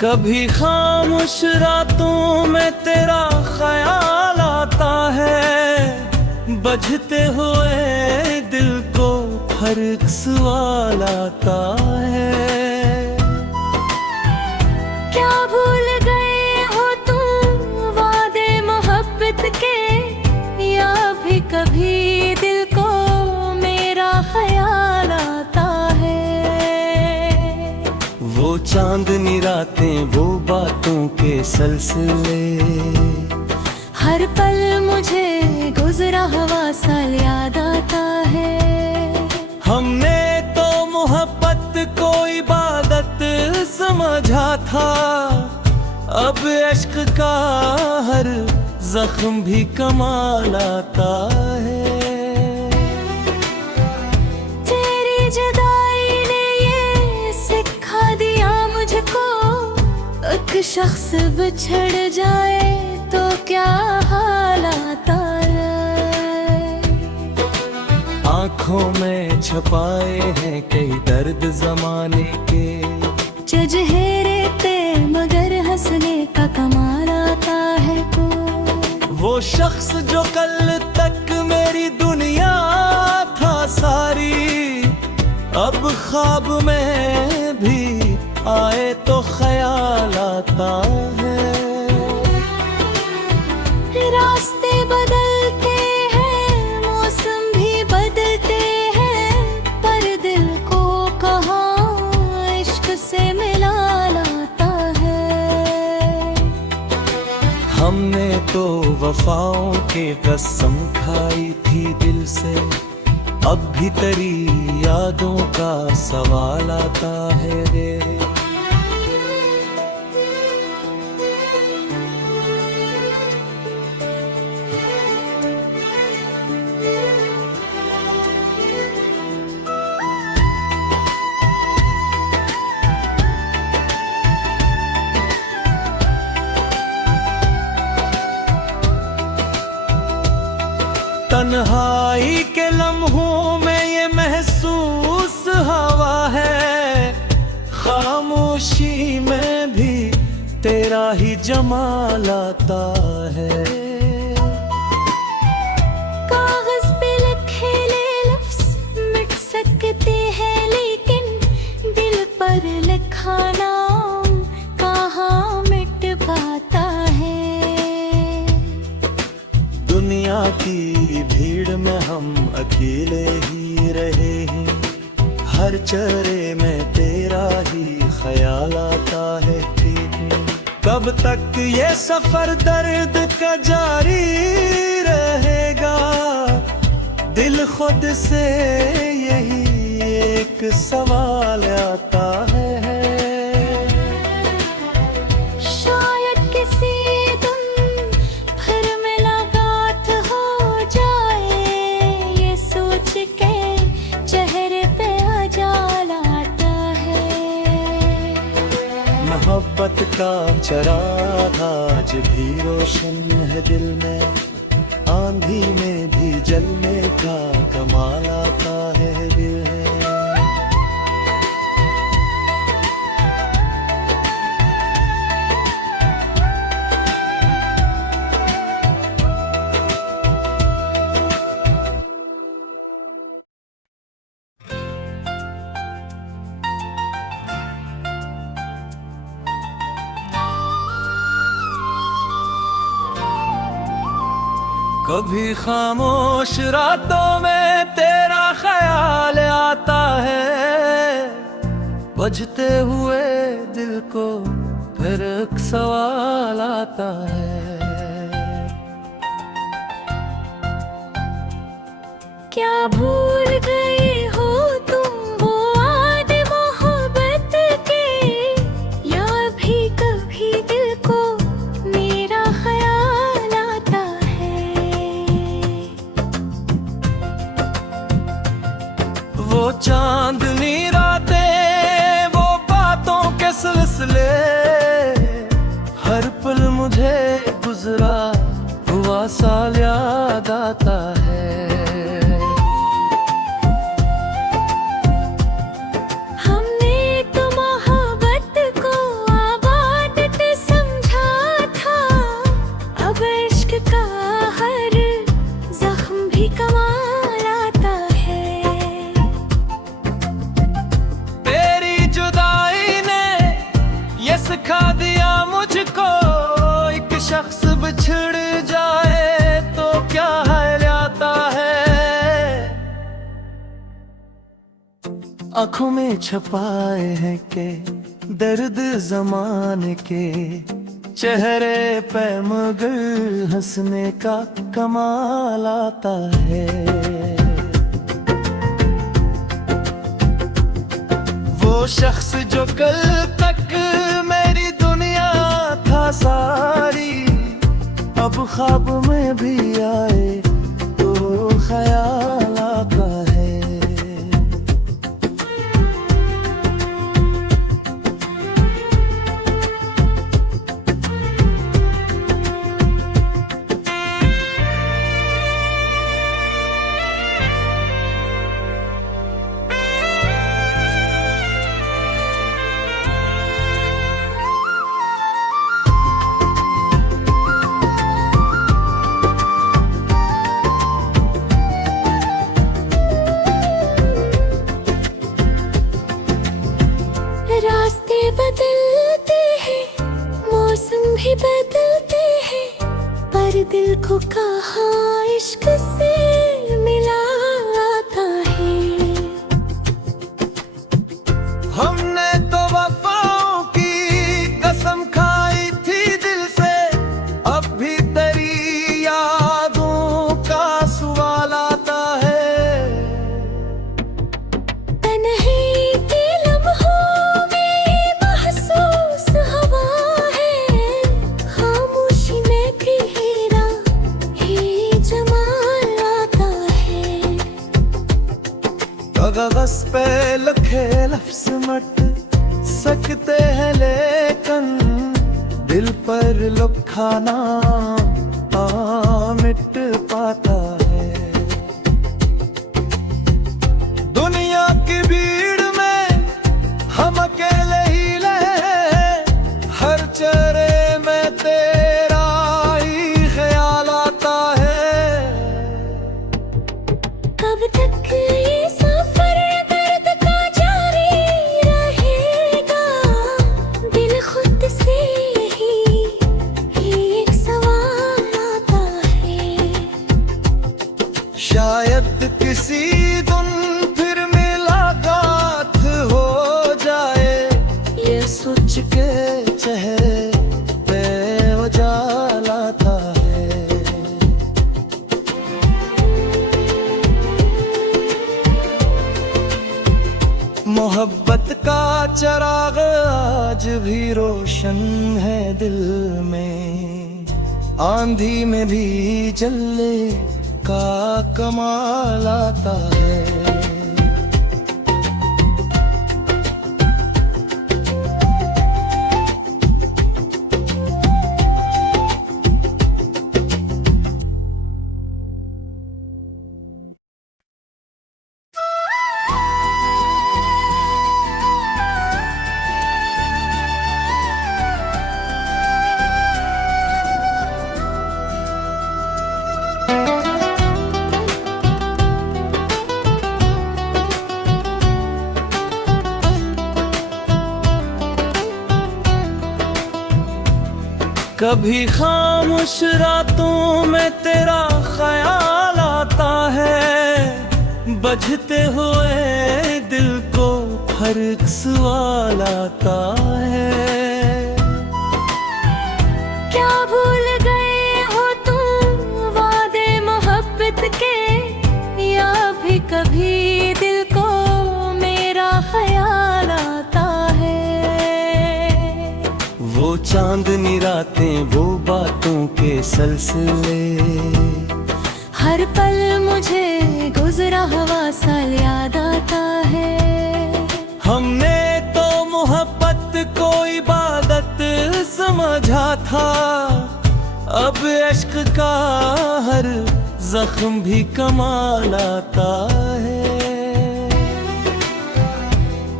कभी खामोश रातों में तेरा ख्याल आता है, बजते हुए दिल को हर एक सवाल आता है। क्या भूल गए हो तुम वादे मोहब्बत के, या भी कभी दिल को मेरा ख्याल आता है। वो चांदनी रातें, वो बातों के सिलसिले, हर पल मुझे गुजरा हुआ साल याद आता है। हमने तो मोहब्बत को इबादत समझा था, अब इश्क का हर जख्म भी कमाल आता है। तेरी जुदाई ने ये सिखा दिया मुझको, एक शख्स बिछड़ जाए तो क्या हाल आता है। आँखों में छपाए हैं कई दर्द जमाने के, चेहरे पे मगर हंसने का कमाल आता है को। वो शख्स जो कल तक मेरी दुनिया था सारी, अब ख्वाब में भी आए तो ख्याल आता है। रास्ते बदलते हैं, मौसम भी बदलते हैं, पर दिल को कहाँ इश्क से मिला लाता है। हमने तो वफाओं की कसम खाई थी दिल से, अब भी तेरी यादों का सवाल आता है रे। तन्हाई के लम्हों में ये महसूस हवा है, खामोशी में भी तेरा ही जमाल आता है। कागज पे लिखे ले लफ्ज मिट सकते हैं, लेकिन दिल पर लिखा नाम कहाँ मिट पाता है। दुनिया की भीड़ में हम अकेले ही रहे हैं, हर चेहरे में तेरा ही ख्याल आता है। कब तक ये सफर दर्द का जारी रहेगा, दिल खुद से यही एक सवाल आता है। शायद किसी दिन फिर मुलाकात हो जाए, ये सोच के चेहरे पे उजाला आता है। मोहब्बत का चराग आज भी रोशन है दिल में, आंधी में भी जलने का कमाल आता है दिल है। कभी खामोश रातों में तेरा ख्याल आता है, बजते हुए दिल को फिर एक सवाल आता है। क्या भूल गए हो तुम वो वादे मोहब्बत के, या भी कभी दिल को मेरा ख्याल आता है। वो चांदनी रातें, वो बातों के सिलसिले, हर पल मुझे गुजरा हुआ साल याद आता है। हमने तो मोहब्बत को आबाद आंखों में छपाए हैं के दर्द जमाने के, चेहरे पे मगर हंसने का कमाल आता है। वो शख्स जो कल तक मेरी दुनिया था सारी, अब ख्वाब में भी आए तो ख्याल आता है। रास्ते बदलते हैं, मौसम भी बदलते हैं, पर दिल को कहाँ इश्क से मिलाता है। हमने तो वफाओं की कसम खाई थी दिल से, अब भी तेरी यादों का सवाल आता है। तन्हाई के लम्हों में महसूस हवा है, खामोशी में भी हेरा ही जमाल आता है। कागज पे लिखे लफ्ज मट सकते हैं, लेकिन दिल पर लिखा नाम मिट पाता है। दुनिया की भीड़ में हम अकेले ही रहे, हर चेहरे में तेरा ही ख्याल आता है। कब तक ये सफर दर्द का जारी रहेगा, दिल खुद से ही एक सवाल आता है। शायद किसी दिन फिर मुलाकात हो जाए, ये सोच के चेहरे पे उजाला आता है। मोहब्बत का चिराग आज भी रोशन है दिल में, आंधी में भी जलने का कमाल आता है। कभी खामोश रातों में तेरा ख्याल आता है, बजते हुए दिल को हर एक सवाल आता है। क्या भूल गए हो तुम वादे मोहब्बत के, या भी कभी दिल को मेरा ख्याल आता है। वो चांदनी रातें, वो बातों के सिलसिले, हर पल मुझे गुजरा हुआ साल याद आता है। हमने तो मोहब्बत को इबादत समझा था, अब इश्क का हर जख्म भी कमाल आता है।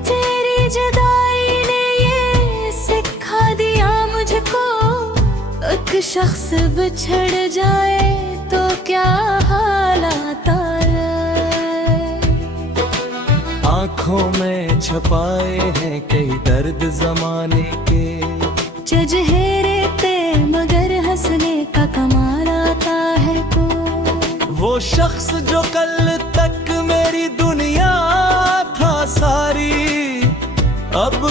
तेरी जुदाई ने ये सिखा दिया मुझको, एक शख्स बिछड़ जाए तो क्या हाल आता है। आँखों में छपाए हैं कई दर्द जमाने के, चेहरे पे मगर हंसने का कमाल आता है। वो शख्स जो कल तक मेरी दुनिया था सारी,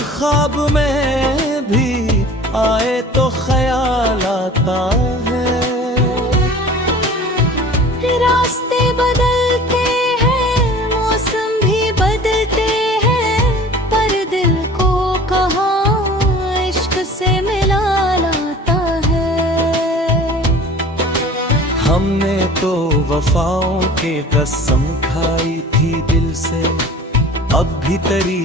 ख्वाब में भी आए तो ख्याल आता है। रास्ते बदलते हैं, मौसम भी बदलते हैं, पर दिल को कहाँ इश्क से मिला लाता है। हमने तो वफाओं की कसम खाई थी दिल से, अब भी तेरी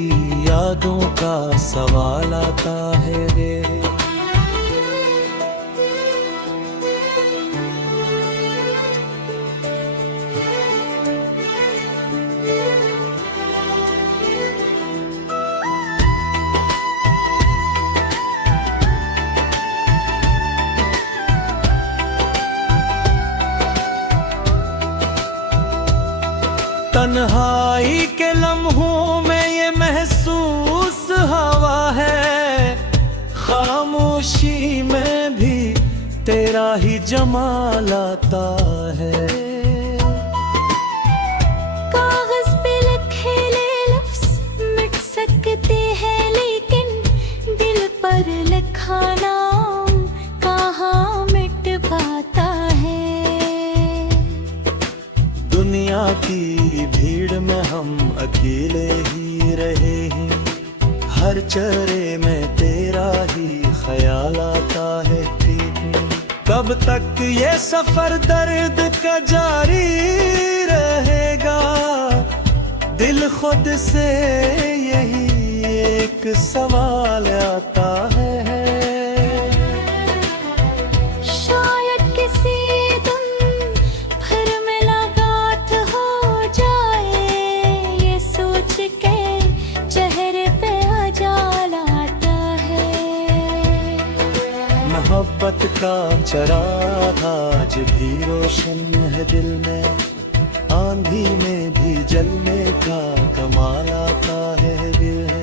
यादों का सवाल आता है रे। तन्हाई के लम्हों में ये महसूस हवा है, खामोशी में भी तेरा ही जमाल आता है। कागज पे लिखे ले लफ्ज मिट सकते हैं, लेकिन दिल पर लिखा नाम कहाँ मिट पाता है। दुनिया की भीड़ में हम अकेले ही रहे हैं, हर चेहरे में तेरा ही ख्याल आता है। कब तक ये सफर दर्द का जारी रहेगा, दिल खुद से यही एक सवाल आता है। शायद किसी दिन फिर मुलाकात हो जाए, ये सोच के चेहरे पे उजाला आता है। मोहब्बत का चराग आज भी रोशन है दिल में, आंधी में भी जलने का कमाल आता है दिल है।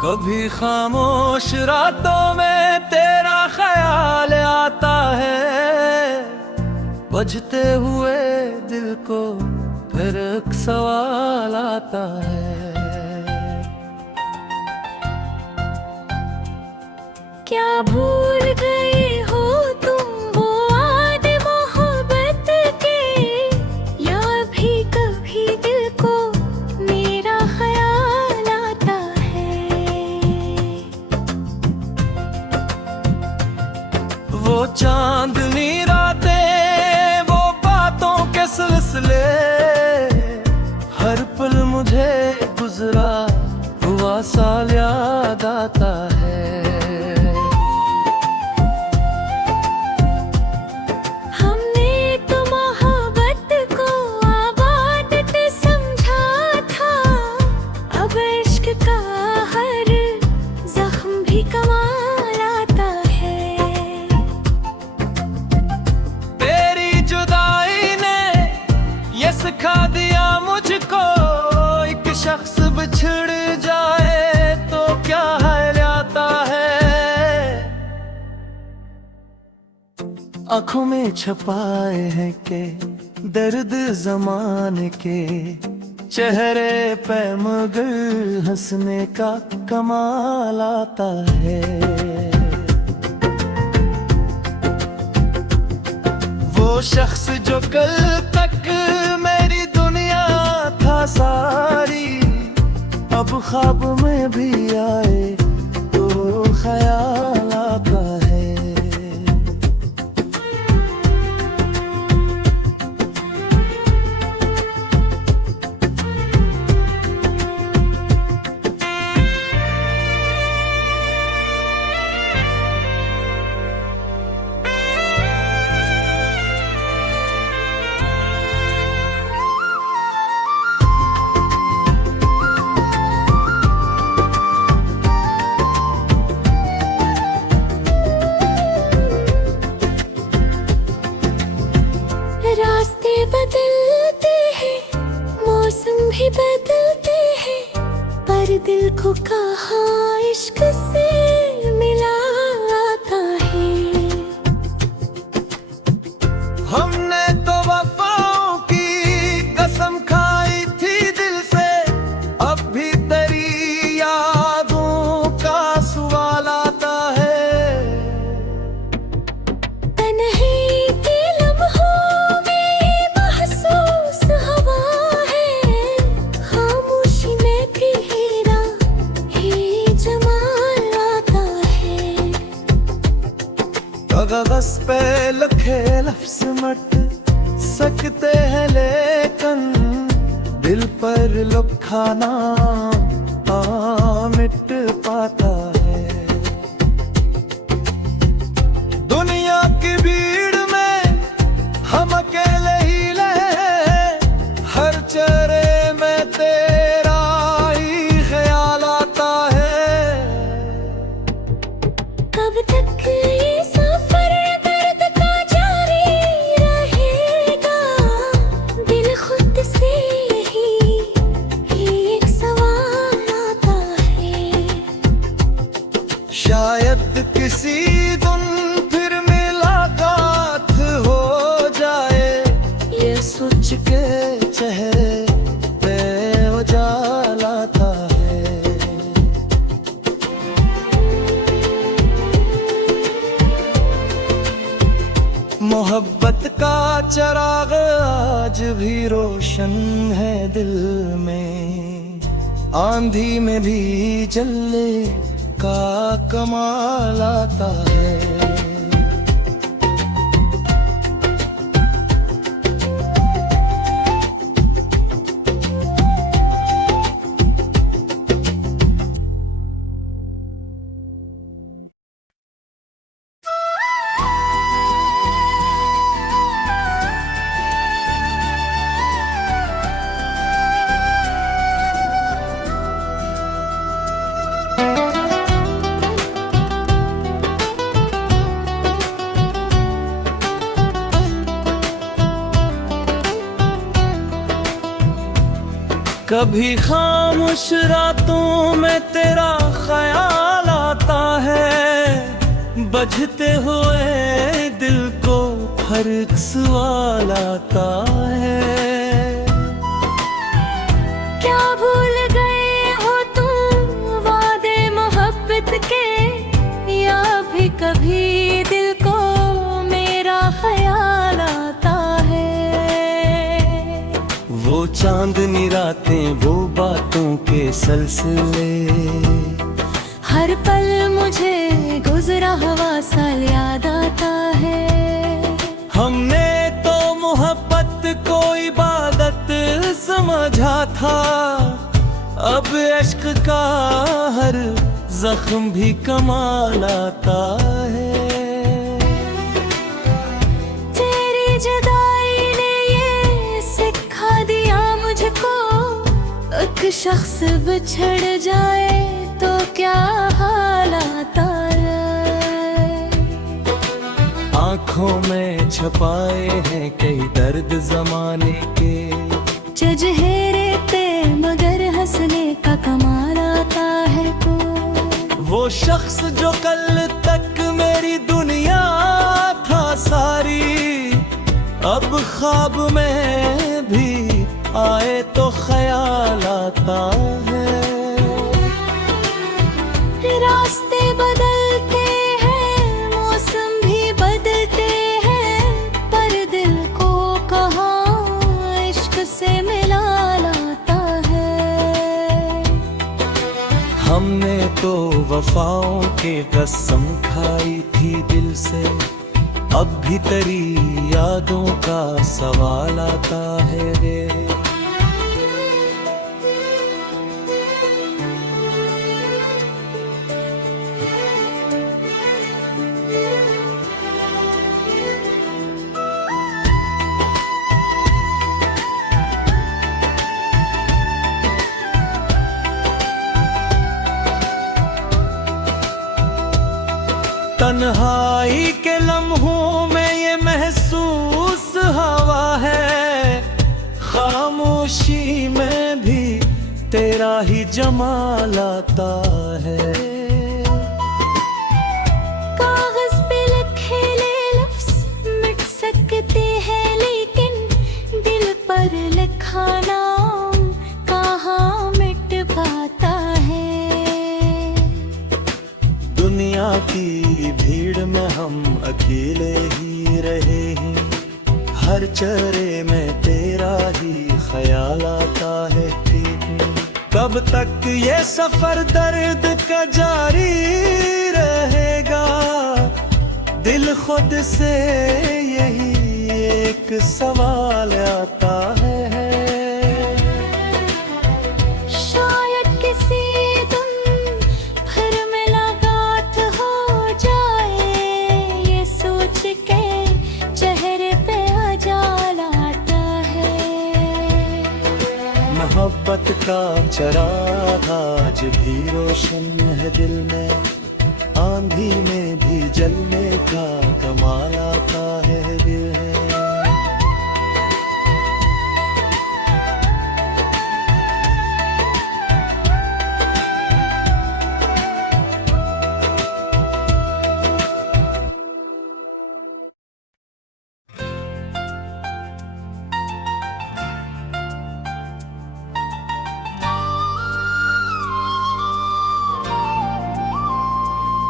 कभी खामोश रातों में तेरा ख्याल आता है, बजते हुए दिल को फिर एक सवाल आता है। क्या भूल गए हो तुम वो आदे मोहब्बत के, या भी कभी दिल को मेरा ख्याल आता है। वो चांदनी रातें, वो बातों के सिलसिले, हर पल मुझे गुजरा हुआ साल याद आता है। हमने तो मोहब्बत को आबाद समझा था, अब इश्क का हर जख्म भी कमाल आता है। तेरी जुदाई ने ये सिखा दिया मुझको, एक शख्स बिछड़ जाए तो क्या हाल आता है। आंखों में छपाए हैं के दर्द जमाने के, चेहरे पे मगर हंसने का कमाल आता है। वो शख्स जो कल तक मेरी दुनिया था सारी, अब ख्वाब में भी आए तो ख्याल आता है। जहाँ इश्क से मिला आता है। हमने तो वफाओं की कसम खाई थी दिल से, अब भी तेरी यादों का सवाल आता है। तन्हाई के लम्हों में महसूस हवा है, खामोशी में भी हीरा ही जमाल आता है। कागज पे लिखे लफ्ज मट सकते हैं, लेकिन दिल पर लिखा नाम मिट पाता है। दुनिया की भीड़ में हम अकेले ही रहे, हर चेहरे में तेरा ही ख्याल आता है। कब तक ये सफर दर्द का जारी रहेगा, दिल खुद से ही एक सवाल आता है। शायद किसी दिन फिर मुलाकात हो जाए, ये सोच के चेहरे पे उजाला आता है। मोहब्बत का चिराग आज भी रोशन है दिल में, आंधी में भी जलने का कमाल आता है। कभी खामोश रातों में तेरा ख्याल आता है, बजते हुए दिल को हर एक सवाल आता है। क्या भूल गए हो तुम वादे मोहब्बत के, या भी कभी दिल को मेरा ख्याल आता है। वो चांदनी रातें, वो बातों के सिलसिले, हर पल मुझे गुजरा हुआ साल याद आता है। हमने तो मोहब्बत को इबादत समझा था, अब इश्क का हर जख्म भी कमाल आता है। तेरी जुदाई ने ये सिखा दिया मुझको, एक शख्स बिछड़ जाए तो क्या हाल आता है। आँखों में छपाए हैं कई दर्द जमाने के, चेहरे पे मगर हंसने का कमाल आता है को। वो शख्स जो कल तक मेरी दुनिया था सारी, अब ख्वाब में भी आए तो ख्याल आता है। रास्ते बदलते हैं, मौसम भी बदलते हैं, पर दिल को कहाँ इश्क से मिला लाता है। हमने तो वफाओं के कसम खाई थी दिल से, अब भी तेरी यादों का सवाल आता है रे। तन्हाई के लम्हों में ये महसूस हवा है, खामोशी में भी तेरा ही जमाल आता है। कागज पे लिखे लफ्ज मिट सकते हैं, लेकिन दिल पर लिखा नाम कहाँ मिट पाता है। दुनिया की भीड़ में हम अकेले ही रहे हैं, हर चेहरे में तेरा ही ख्याल आता है। कब तक ये सफर दर्द का जारी रहेगा, दिल खुद से यही एक सवाल आता है। शायद किसी दिन फिर मुलाकात हो जाए, ये सोच के चेहरे पे उजाला आता है। मोहब्बत का चिराग आज भी रोशन है दिल में, आंधी में भी जलने का कमाल आता है दिल है।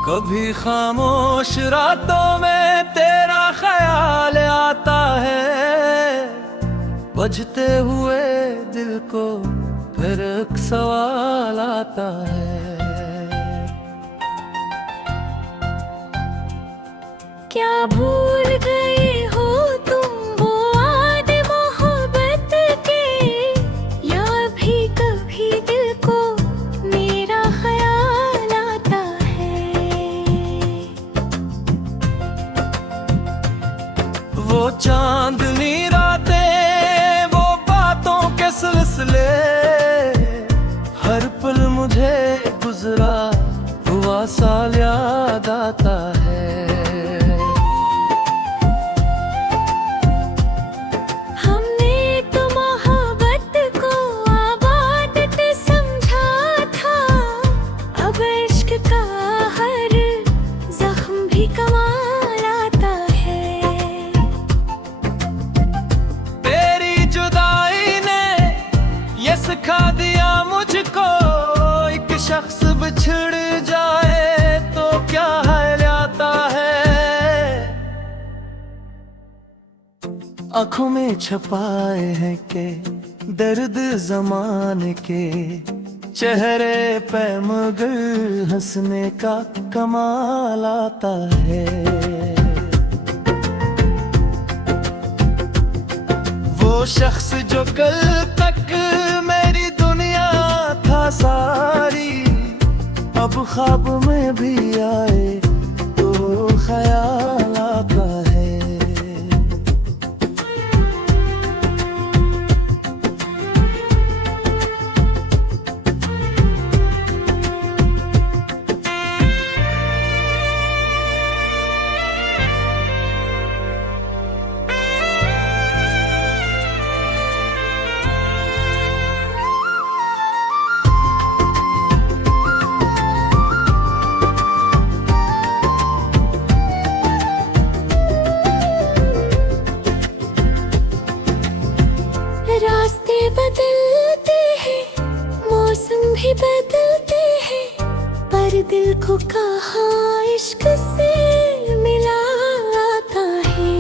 कभी खामोश रातों में तेरा ख्याल आता है, बजते हुए दिल को फिर एक सवाल आता है। क्या भूल गए हो तुम वो याद मोहब्बत के, या भी कभी दिल को मेरा ख्याल आता है। वो चांदनी रातें, वो बातों के सिलसिले, हर पल मुझे गुजरा हुआ साल याद आता है। हमने तो मोहब्बत को आबादत समझा था, अब इश्क का हर जख्म भी कमाल आता है। तेरी जुदाई ने ये सिखा दिया मुझको, एक शख्स बिछड़ जाए तो क्या हाल आता है। आंखों में छपाए हैं के दर्द जमाने के, चेहरे पे मगर हंसने का कमाल आता है। वो शख्स जो कल तक मेरी दुनिया था सारी, अब ख्वाब में भी आए तो ख्याल आता है। रास्ते बदलते हैं, मौसम भी बदलते हैं, पर दिल को कहाँ इश्क से मिलाता है।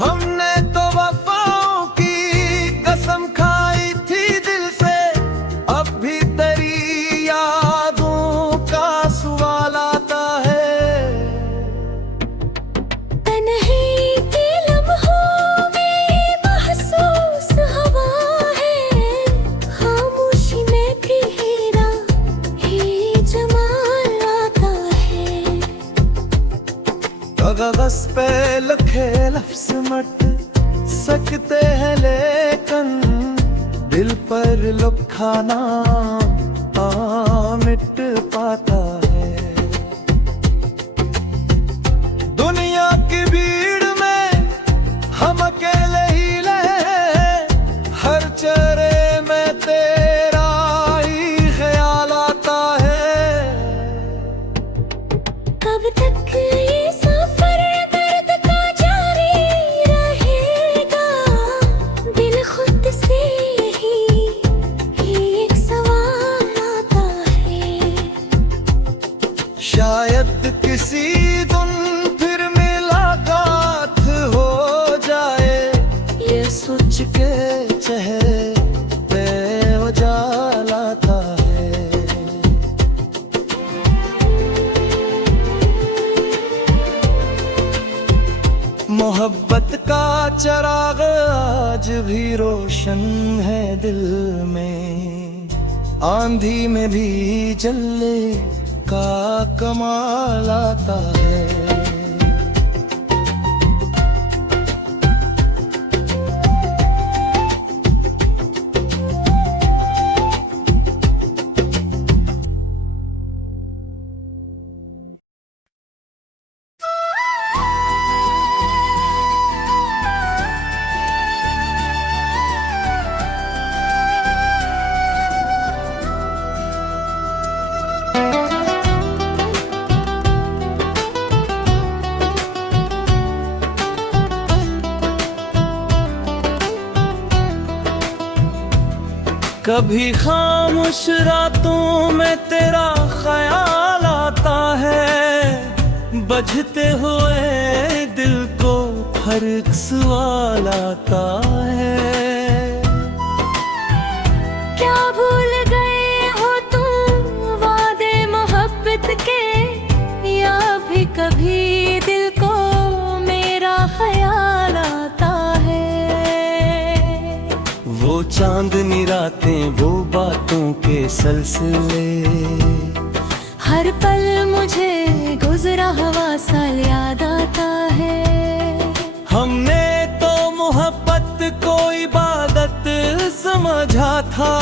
हमने तो वफाओं की कसम खाई थी दिल से, अब भी तेरी यादों का सवाल आता है। तन्हाई के लम्हों में महसूस हवा है, खामोशी में भी हेरा ही जमाल आता है। कागज पे लिखे लफ्ज मट सकते हैं, लेकिन दिल पर लिखा नाम मिट पाता है। दुनिया की भीड़ में हम अकेले ही रहे, हर चेहरे किसी दिन फिर मुलाकात हो जाए, ये सोच के चेहरे पे उजाला आता है। मोहब्बत का चिराग आज भी रोशन है दिल में, आंधी में भी जलने का कमाल आता है। कभी खामोश रातों में तेरा ख्याल आता है, बजते हुए दिल को हर एक सवाल आता है। क्या भूल गए हो तुम वादे मोहब्बत के, या भी कभी दिल को मेरा ख्याल आता है। वो चांदनी रातें, वो बातों के सिलसिले, हर पल मुझे गुजरा हुआ साल याद आता है। हमने तो मोहब्बत को इबादत समझा था,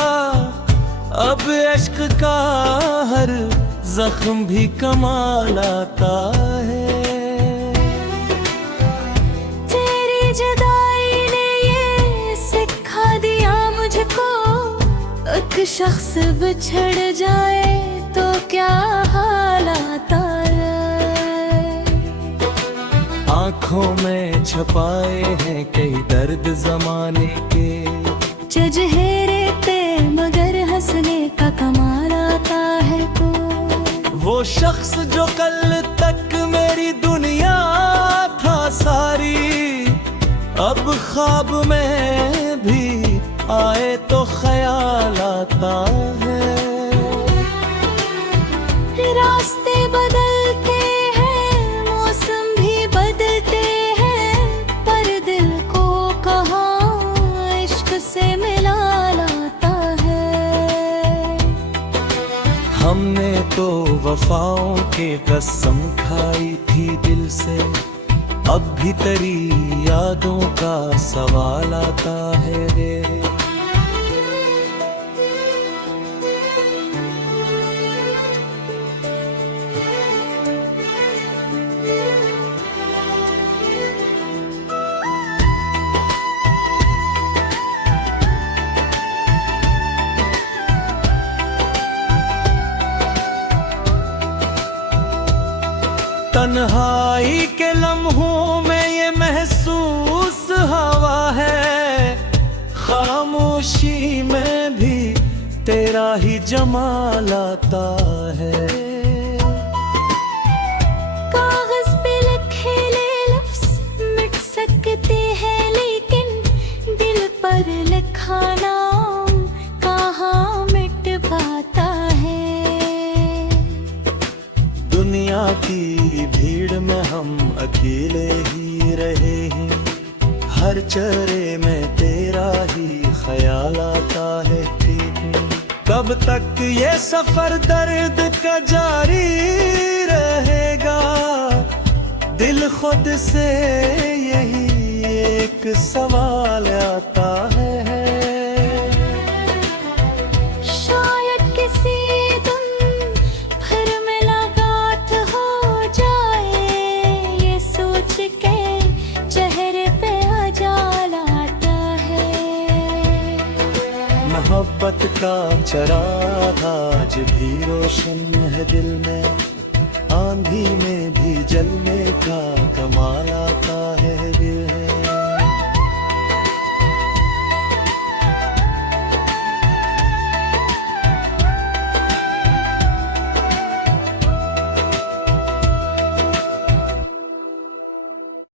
अब इश्क का हर जख्म भी कमाल आता है। तेरी जुदाई ने ये सिखा दिया मुझको, एक शख्स बिछड़ जाए तो क्या हाल आता है। आँखों में छपाए हैं कई दर्द जमाने के, चेहरे पे मगर हंसने का कमाल आता है को। वो शख्स जो कल तक मेरी दुनिया था सारी, अब ख्वाब में भी आए तो ख्याल आता है। रास्ते बदलते हैं, मौसम भी बदलते हैं, पर दिल को कहाँ इश्क से मिला लाता है। हमने तो वफाओं की कसम खाई थी दिल से, अब भी तेरी यादों का सवाल आता है रे। तन्हाई के लम्हों में ये महसूस हवा है, खामोशी में भी तेरा ही जमाल आता है। कागज पे लिखे लफ्ज मिट सकते हैं, लेकिन दिल पर लिखा नाम कहाँ मिट पाता है। दुनिया की भीड़ में हम अकेले ही रहे हैं, हर चेहरे में तेरा ही ख्याल आता है। कब तक ये सफर दर्द का जारी रहेगा, दिल खुद से यही एक सवाल आता है। शायद किसी दिन फिर मुलाकात हो जाए, ये सोच के चेहरे पे उजाला आता है। मोहब्बत का चिराग आज भी रोशन है दिल में, आंधी में भी जलने